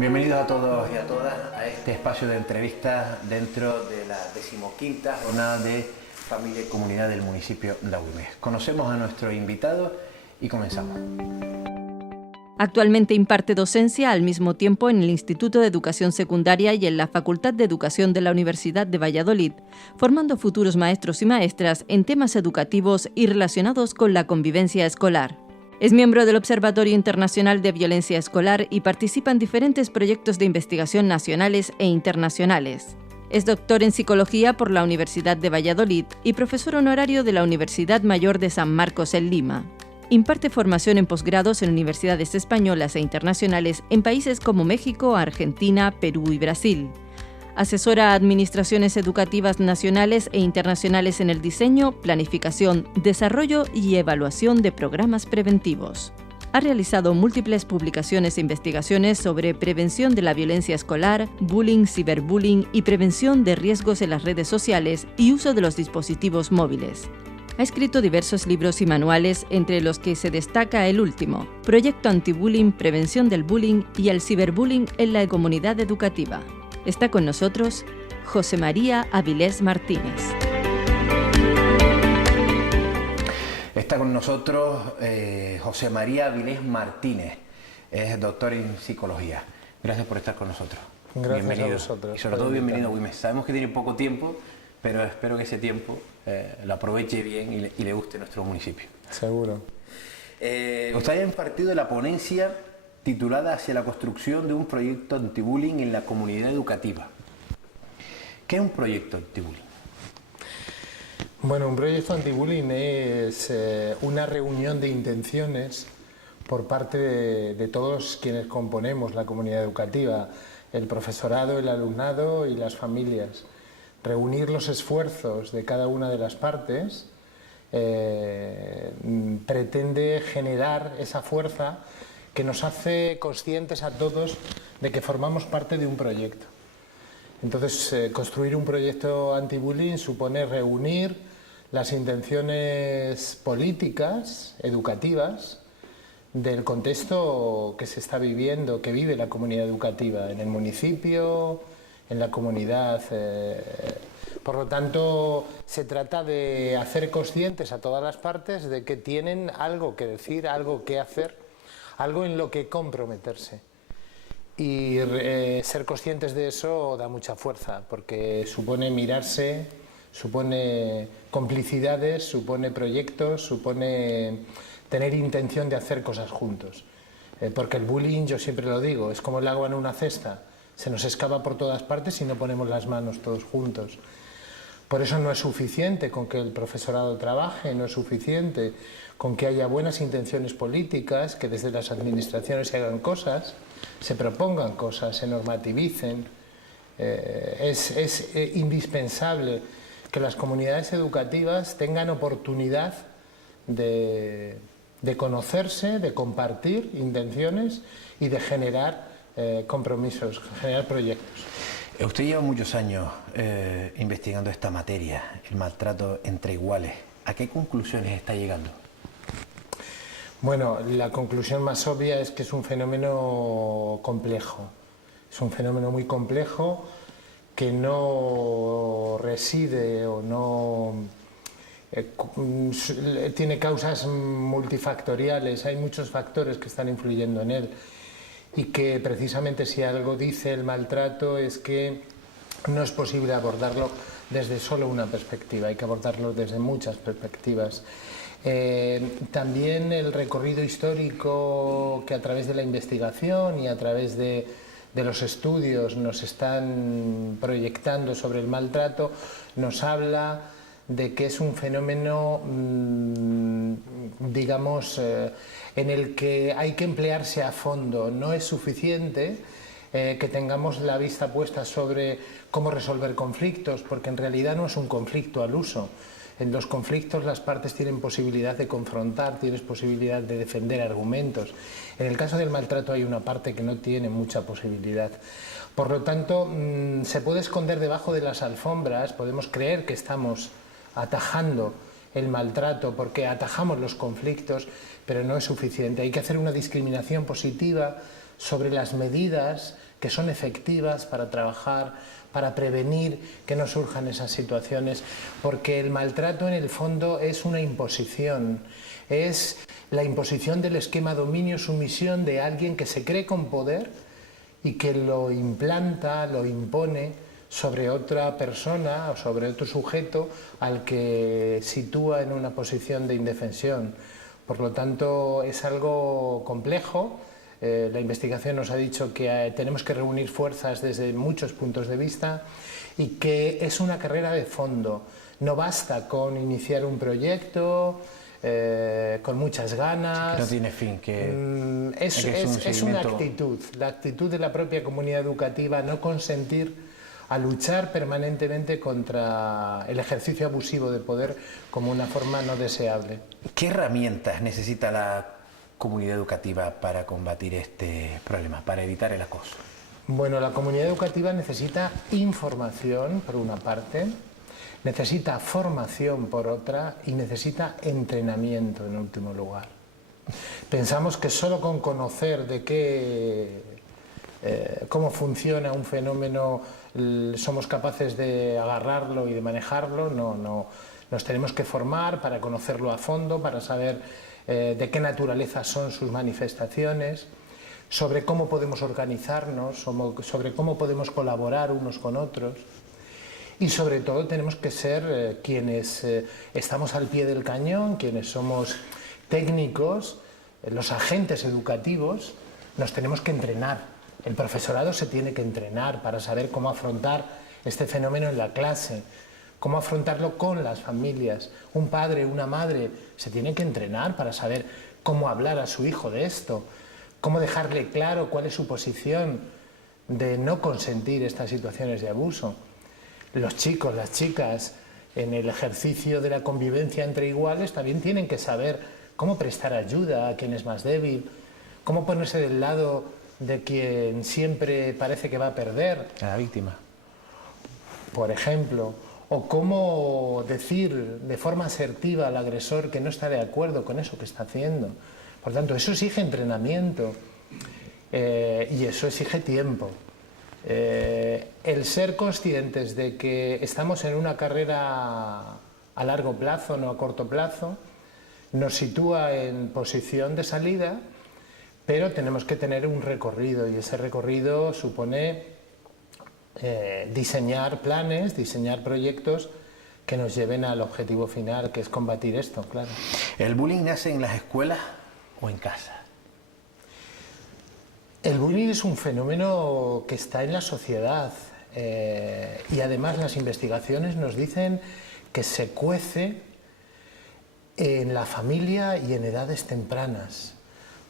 Bienvenidos a todos y a todas a este espacio de entrevistas dentro de la 15ª jornada de Familia y Comunidad del municipio de Agüimes. Conocemos a nuestro invitado y comenzamos. Actualmente imparte docencia al mismo tiempo en el Instituto de Educación Secundaria y en la Facultad de Educación de la Universidad de Valladolid, formando futuros maestros y maestras en temas educativos y relacionados con la convivencia escolar. Es miembro del Observatorio Internacional de Violencia Escolar y participa en diferentes proyectos de investigación nacionales e internacionales. Es doctor en Psicología por la Universidad de Valladolid y profesor honorario de la Universidad Mayor de San Marcos en Lima. Imparte formación en posgrados en universidades españolas e internacionales en países como México, Argentina, Perú y Brasil. Asesora a administraciones educativas nacionales e internacionales en el diseño, planificación, desarrollo y evaluación de programas preventivos. Ha realizado múltiples publicaciones e investigaciones sobre prevención de la violencia escolar, bullying, ciberbullying y prevención de riesgos en las redes sociales y uso de los dispositivos móviles. Ha escrito diversos libros y manuales, entre los que se destaca el último, Proyecto Antibullying, Prevención del Bullying y el Ciberbullying en la Comunidad Educativa. Está con nosotros José María Avilés Martínez. Está con nosotros José María Avilés Martínez, es doctor en Psicología. Gracias por estar con nosotros. Gracias bienvenido. A vosotros. Y sobre todo bienvenido a Agüimes. Sabemos que tiene poco tiempo, pero espero que ese tiempo lo aproveche bien y le guste nuestro municipio. Seguro. Usted ha impartido la ponencia titulada Hacia la construcción de un proyecto antibullying en la comunidad educativa. ¿Qué es un proyecto antibullying? Bueno, un proyecto antibullying es una reunión de intenciones por parte de todos quienes componemos la comunidad educativa, el profesorado, el alumnado y las familias. Reunir los esfuerzos de cada una de las partes pretende generar esa fuerza que nos hace conscientes a todos de que formamos parte de un proyecto. Entonces, construir un proyecto anti-bullying supone reunir las intenciones políticas, educativas, del contexto que se está viviendo, que vive la comunidad educativa, en el municipio, en la comunidad. Por lo tanto, se trata de hacer conscientes a todas las partes de que tienen algo que decir, algo que hacer, algo en lo que comprometerse. Y ser conscientes de eso da mucha fuerza, porque supone mirarse, supone complicidades, supone proyectos, supone tener intención de hacer cosas juntos. Porque el bullying, yo siempre lo digo, es como el agua en una cesta, se nos escapa por todas partes si no ponemos las manos todos juntos. Por eso no es suficiente con que el profesorado trabaje, no es suficiente con que haya buenas intenciones políticas, que desde las administraciones se hagan cosas, se propongan cosas, se normativicen. Es indispensable que las comunidades educativas tengan oportunidad de conocerse, de compartir intenciones y de generar compromisos, generar proyectos. Usted lleva muchos años investigando esta materia, el maltrato entre iguales. ¿A qué conclusiones está llegando? Bueno, la conclusión más obvia es que es un fenómeno complejo. Es un fenómeno muy complejo que no reside o no tiene causas multifactoriales. Hay muchos factores que están influyendo en él. Y que precisamente si algo dice el maltrato es que no es posible abordarlo desde solo una perspectiva, hay que abordarlo desde muchas perspectivas. También el recorrido histórico que a través de la investigación y a través de los estudios nos están proyectando sobre el maltrato nos habla de que es un fenómeno, digamos, en el que hay que emplearse a fondo. No es suficiente que tengamos la vista puesta sobre cómo resolver conflictos, porque en realidad no es un conflicto al uso. En los conflictos las partes tienen posibilidad de confrontar, tienes posibilidad de defender argumentos. En el caso del maltrato hay una parte que no tiene mucha posibilidad. Por lo tanto, se puede esconder debajo de las alfombras, podemos creer que estamos atajando el maltrato porque atajamos los conflictos, pero no es suficiente. Hay que hacer una discriminación positiva sobre las medidas que son efectivas para trabajar, para prevenir que no surjan esas situaciones, porque el maltrato en el fondo es una imposición, es la imposición del esquema dominio-sumisión de alguien que se cree con poder y que lo implanta, lo impone sobre otra persona o sobre otro sujeto al que sitúa en una posición de indefensión. Por lo tanto, es algo complejo. La investigación nos ha dicho que tenemos que reunir fuerzas desde muchos puntos de vista y que es una carrera de fondo. No basta con iniciar un proyecto con muchas ganas. No tiene fin, es una actitud, la actitud de la propia comunidad educativa, no consentir a luchar permanentemente contra el ejercicio abusivo de poder como una forma no deseable. ¿Qué herramientas necesita la comunidad educativa para combatir este problema, para evitar el acoso? Bueno, la comunidad educativa necesita información, por una parte, necesita formación, por otra, y necesita entrenamiento, en último lugar. Pensamos que solo con conocer cómo funciona un fenómeno somos capaces de agarrarlo y de manejarlo. No, nos tenemos que formar para conocerlo a fondo, para saber de qué naturaleza son sus manifestaciones, sobre cómo podemos organizarnos, sobre cómo podemos colaborar unos con otros, y sobre todo tenemos que ser quienes estamos al pie del cañón, quienes somos técnicos, los agentes educativos, nos tenemos que entrenar. El profesorado se tiene que entrenar para saber cómo afrontar este fenómeno en la clase, cómo afrontarlo con las familias. Un padre, una madre se tiene que entrenar para saber cómo hablar a su hijo de esto, cómo dejarle claro cuál es su posición de no consentir estas situaciones de abuso. Los chicos, las chicas, en el ejercicio de la convivencia entre iguales también tienen que saber cómo prestar ayuda a quien es más débil, cómo ponerse del lado de quien siempre parece que va a perder. A la víctima. Por ejemplo, o cómo decir de forma asertiva al agresor que no está de acuerdo con eso que está haciendo. Por tanto, eso exige entrenamiento y eso exige tiempo. El ser conscientes de que estamos en una carrera a largo plazo, no a corto plazo, nos sitúa en posición de salida, pero tenemos que tener un recorrido y ese recorrido supone diseñar planes, diseñar proyectos que nos lleven al objetivo final, que es combatir esto, claro. ¿El bullying nace en las escuelas o en casa? El bullying es un fenómeno que está en la sociedad y además las investigaciones nos dicen que se cuece en la familia y en edades tempranas.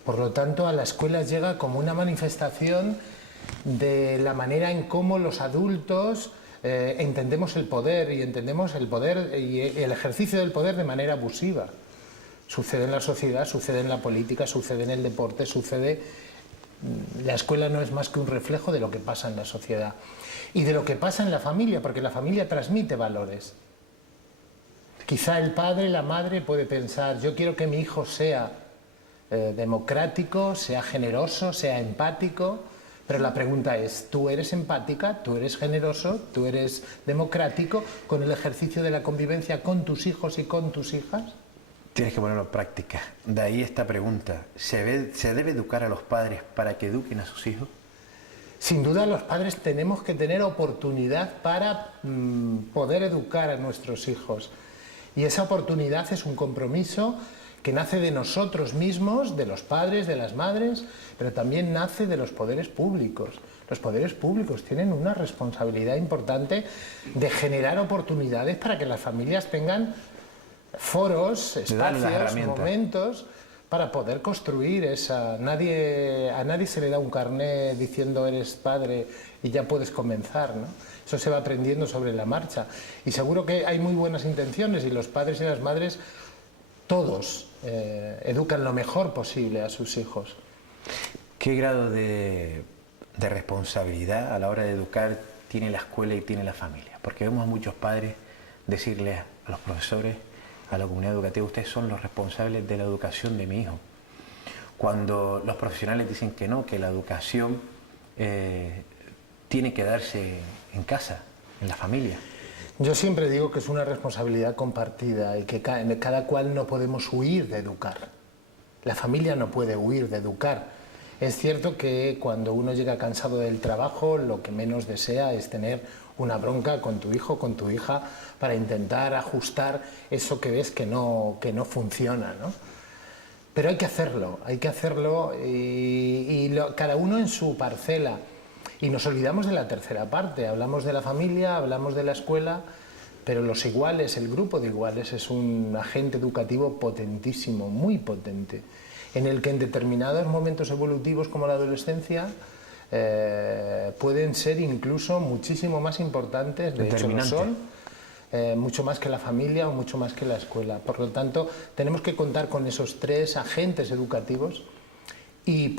Por lo tanto, a la escuela llega como una manifestación de la manera en cómo los adultos entendemos el poder y entendemos el poder y el ejercicio del poder de manera abusiva. Sucede en la sociedad, sucede en la política, sucede en el deporte, sucede... La escuela no es más que un reflejo de lo que pasa en la sociedad y de lo que pasa en la familia, porque la familia transmite valores. Quizá el padre, la madre puede pensar, yo quiero que mi hijo sea democrático, sea generoso, sea empático, pero la pregunta es, ¿tú eres empática, tú eres generoso, tú eres democrático con el ejercicio de la convivencia con tus hijos y con tus hijas? Tienes que ponerlo en práctica. De ahí esta pregunta, ¿se debe educar a los padres para que eduquen a sus hijos? Sin duda los padres tenemos que tener oportunidad para poder educar a nuestros hijos. Y esa oportunidad es un compromiso que nace de nosotros mismos, de los padres, de las madres, pero también nace de los poderes públicos. Los poderes públicos tienen una responsabilidad importante de generar oportunidades para que las familias tengan foros, espacios, momentos para poder construir esa... A nadie se le da un carné diciendo eres padre y ya puedes comenzar, ¿no? Eso se va aprendiendo sobre la marcha. Y seguro que hay muy buenas intenciones y los padres y las madres, todos, educan lo mejor posible a sus hijos. ¿Qué grado de responsabilidad a la hora de educar tiene la escuela y tiene la familia? Porque vemos a muchos padres decirle a los profesores, a la comunidad educativa, ustedes son los responsables de la educación de mi hijo. cuando los profesionales dicen que no, que la educación tiene que darse en casa, en la familia? Yo siempre digo que es una responsabilidad compartida y que cada cual no podemos huir de educar. La familia no puede huir de educar. Es cierto que cuando uno llega cansado del trabajo, lo que menos desea es tener una bronca con tu hijo, con tu hija, para intentar ajustar eso que ves que no funciona, ¿no? Pero hay que hacerlo cada uno en su parcela. Y nos olvidamos de la tercera parte, hablamos de la familia, hablamos de la escuela, pero los iguales, el grupo de iguales es un agente educativo potentísimo, muy potente, en el que en determinados momentos evolutivos como la adolescencia pueden ser incluso muchísimo más importantes, de hecho lo son, mucho más que la familia o mucho más que la escuela. Por lo tanto, tenemos que contar con esos tres agentes educativos y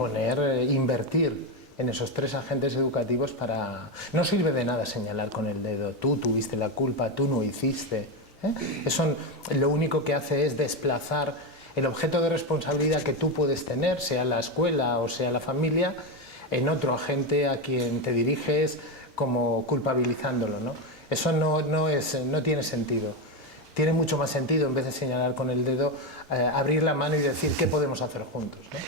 invertir en esos tres agentes educativos para... No sirve de nada señalar con el dedo, tú tuviste la culpa, tú no hiciste. Eso lo único que hace es desplazar el objeto de responsabilidad que tú puedes tener, sea la escuela o sea la familia, en otro agente a quien te diriges como culpabilizándolo, ¿no? Eso no tiene sentido. Tiene mucho más sentido, en vez de señalar con el dedo, abrir la mano y decir qué podemos hacer juntos, ¿no?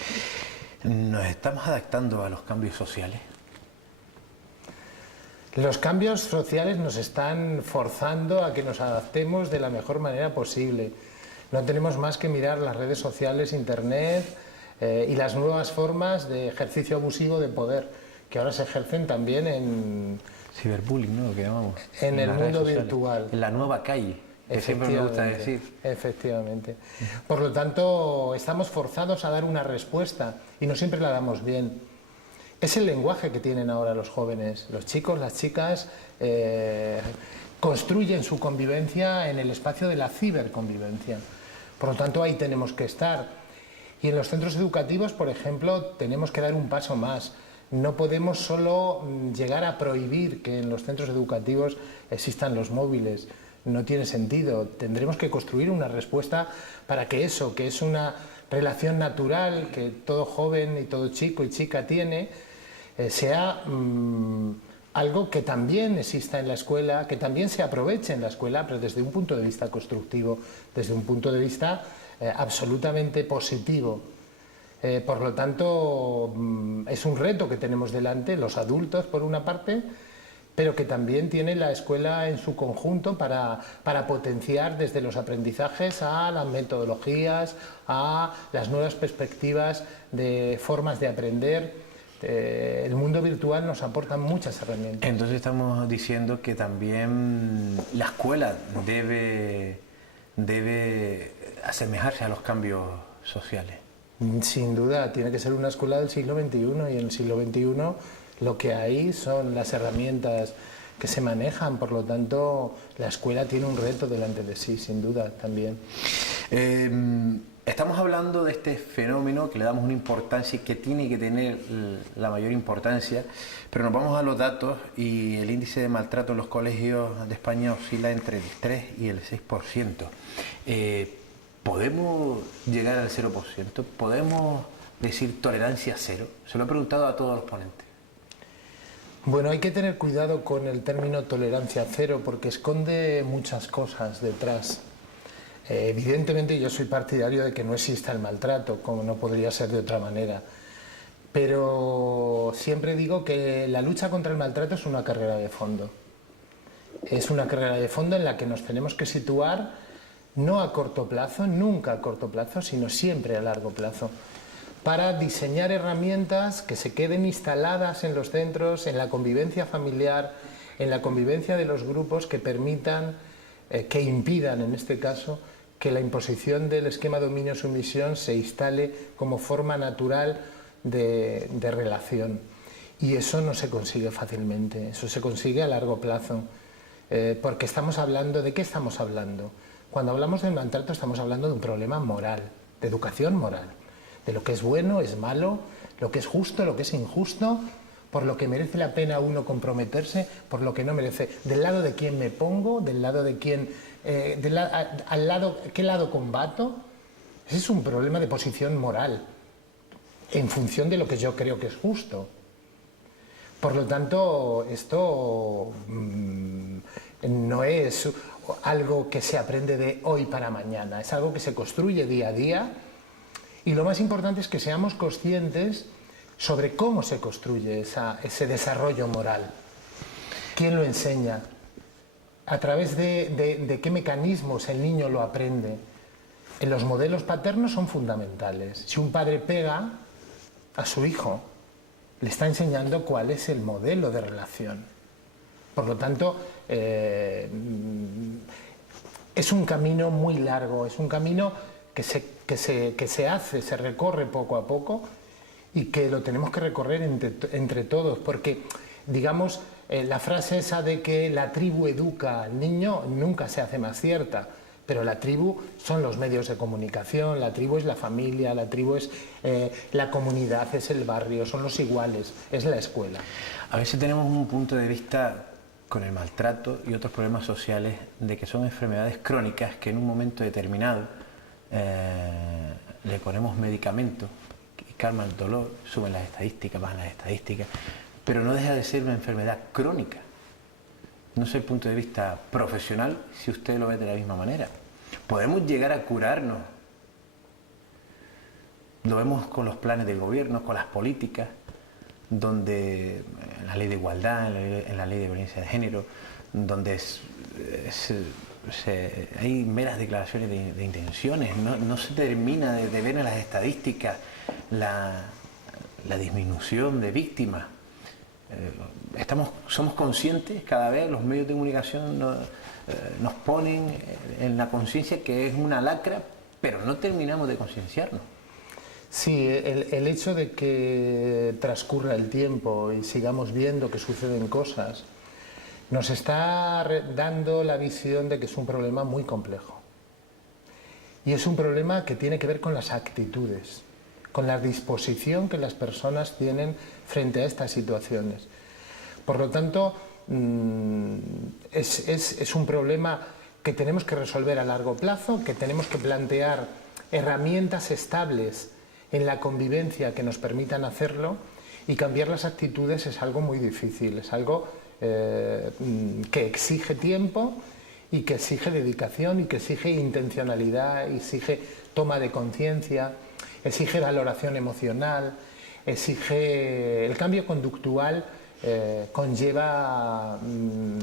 ¿Nos estamos adaptando a los cambios sociales? Los cambios sociales nos están forzando a que nos adaptemos de la mejor manera posible. No tenemos más que mirar las redes sociales, internet y las nuevas formas de ejercicio abusivo de poder, que ahora se ejercen también en... Ciberbullying, ¿no? Lo que llamamos. En el mundo virtual. En la nueva calle, que siempre me gusta decir. Efectivamente. Por lo tanto, estamos forzados a dar una respuesta y no siempre la damos bien. Es el lenguaje que tienen ahora los jóvenes. Los chicos, las chicas, construyen su convivencia en el espacio de la ciberconvivencia. Por lo tanto, ahí tenemos que estar. Y en los centros educativos, por ejemplo, tenemos que dar un paso más. No podemos solo llegar a prohibir que en los centros educativos existan los móviles. No tiene sentido. Tendremos que construir una respuesta para que eso, que es una relación natural que todo joven y todo chico y chica tiene, sea algo que también exista en la escuela, que también se aproveche en la escuela, pero desde un punto de vista constructivo, desde un punto de vista absolutamente positivo. Por lo tanto, es un reto que tenemos delante, los adultos por una parte, pero que también tiene la escuela en su conjunto para potenciar desde los aprendizajes a las metodologías, a las nuevas perspectivas de formas de aprender. El mundo virtual nos aporta muchas herramientas. Entonces estamos diciendo que también la escuela debe asemejarse a los cambios sociales. Sin duda, tiene que ser una escuela del siglo XXI y en el siglo XXI lo que hay son las herramientas que se manejan, por lo tanto la escuela tiene un reto delante de sí, sin duda, también. Estamos hablando de este fenómeno que le damos una importancia y que tiene que tener la mayor importancia, pero nos vamos a los datos y el índice de maltrato en los colegios de España oscila entre el 3 y el 6%. ¿Podemos llegar al 0%? ¿Podemos decir tolerancia cero? Se lo he preguntado a todos los ponentes. Bueno, hay que tener cuidado con el término tolerancia cero porque esconde muchas cosas detrás. Evidentemente yo soy partidario de que no exista el maltrato, como no podría ser de otra manera. Pero siempre digo que la lucha contra el maltrato es una carrera de fondo. Es una carrera de fondo en la que nos tenemos que situar no a corto plazo, nunca a corto plazo, sino siempre a largo plazo, para diseñar herramientas que se queden instaladas en los centros, en la convivencia familiar, en la convivencia de los grupos que permitan, que impidan en este caso, que la imposición del esquema dominio-sumisión se instale como forma natural de relación. Y eso no se consigue fácilmente, eso se consigue a largo plazo, porque estamos hablando, ¿de qué estamos hablando? Cuando hablamos del maltrato estamos hablando de un problema moral, de educación moral, de lo que es bueno, es malo, lo que es justo, lo que es injusto, por lo que merece la pena uno comprometerse, por lo que no merece, del lado de quién me pongo, del lado de quién, qué lado combato. Ese es un problema de posición moral. en función de lo que yo creo que es justo. Por lo tanto, esto no es algo que se aprende de hoy para mañana, es algo que se construye día a día, y lo más importante es que seamos conscientes sobre cómo se construye ese desarrollo moral. ¿Quién lo enseña? ¿A través de qué mecanismos el niño lo aprende? Los modelos paternos son fundamentales. Si un padre pega a su hijo, le está enseñando cuál es el modelo de relación. Por lo tanto, es un camino muy largo, es un camino que se hace, se recorre poco a poco, y que lo tenemos que recorrer entre todos, porque, digamos, la frase esa de que la tribu educa al niño nunca se hace más cierta, pero la tribu son los medios de comunicación, la tribu es la familia, la tribu es la comunidad, es el barrio, son los iguales, es la escuela. A veces tenemos un punto de vista con el maltrato y otros problemas sociales de que son enfermedades crónicas que en un momento determinado le ponemos medicamentos que calman el dolor, suben las estadísticas, bajan las estadísticas, pero no deja de ser una enfermedad crónica. No sé el punto de vista profesional si usted lo ve de la misma manera. Podemos llegar a curarnos. Lo vemos con los planes del gobierno, con las políticas, donde en la ley de igualdad, en la ley de violencia de género, donde hay meras declaraciones de intenciones, no se termina de ver en las estadísticas la disminución de víctimas. Somos conscientes, cada vez los medios de comunicación nos ponen en la conciencia que es una lacra, pero no terminamos de concienciarnos. Sí, el hecho de que transcurra el tiempo y sigamos viendo que suceden cosas nos está dando la visión de que es un problema muy complejo. Y es un problema que tiene que ver con las actitudes, con la disposición que las personas tienen frente a estas situaciones. Por lo tanto, es un problema que tenemos que resolver a largo plazo, que tenemos que plantear herramientas estables en la convivencia que nos permitan hacerlo, y cambiar las actitudes es algo muy difícil, es algo que exige tiempo y que exige dedicación y que exige intencionalidad, exige toma de conciencia, exige valoración emocional, exige el cambio conductual, conlleva un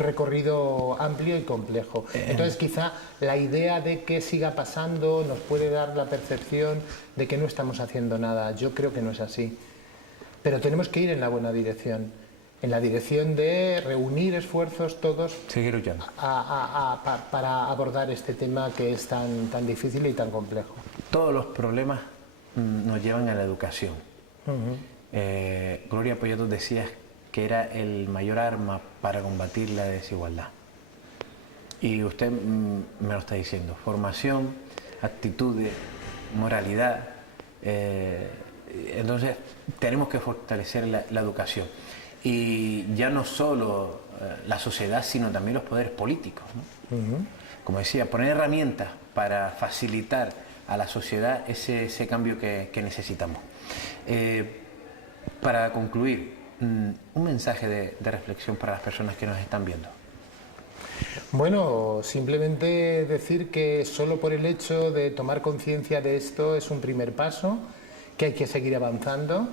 recorrido amplio y complejo. Entonces quizá la idea de que siga pasando nos puede dar la percepción de que no estamos haciendo nada. Yo creo que no es así, pero tenemos que ir en la buena dirección, en la dirección de reunir esfuerzos todos para abordar este tema que es tan difícil y tan complejo. Todos los problemas nos llevan a la educación. Gloria Poyatos, decías que era el mayor arma para combatir la desigualdad. Y usted me lo está diciendo. Formación, actitudes, moralidad. Entonces tenemos que fortalecer la educación. Y ya no solo la sociedad, sino también los poderes políticos, ¿no? Como decía, poner herramientas para facilitar a la sociedad ese cambio que necesitamos. Para concluir, un mensaje de reflexión para las personas que nos están viendo. Bueno, simplemente decir que solo por el hecho de tomar conciencia de esto es un primer paso, que hay que seguir avanzando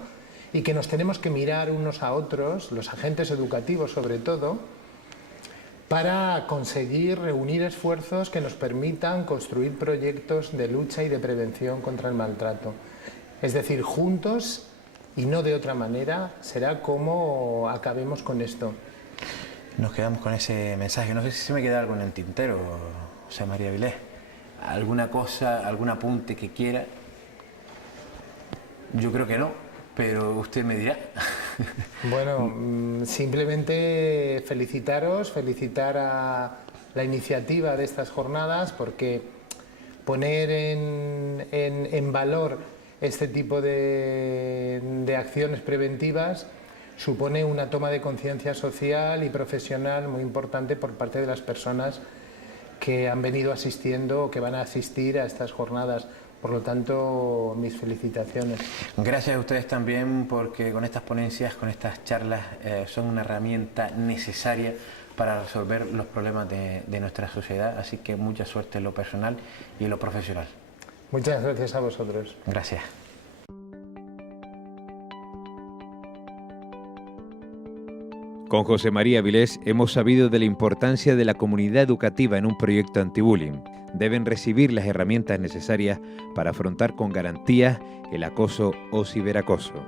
y que nos tenemos que mirar unos a otros, los agentes educativos sobre todo, para conseguir reunir esfuerzos que nos permitan construir proyectos de lucha y de prevención contra el maltrato. Es decir, juntos y no de otra manera será como acabemos con esto. Nos quedamos con ese mensaje. No sé si se me queda algo en el tintero, José María Vilés. ¿Alguna cosa, algún apunte que quiera? Yo creo que no, pero usted me dirá. Bueno, simplemente felicitar a la iniciativa de estas jornadas, porque poner en valor este tipo de acciones preventivas supone una toma de conciencia social y profesional muy importante por parte de las personas que han venido asistiendo o que van a asistir a estas jornadas, Por lo tanto, mis felicitaciones. Gracias a ustedes también, porque con estas ponencias, con estas charlas, son una herramienta necesaria para resolver los problemas de nuestra sociedad. Así que mucha suerte en lo personal y en lo profesional. Muchas gracias a vosotros. Gracias. Con José María Vilés hemos sabido de la importancia de la comunidad educativa en un proyecto antibullying. Deben recibir las herramientas necesarias para afrontar con garantías el acoso o ciberacoso.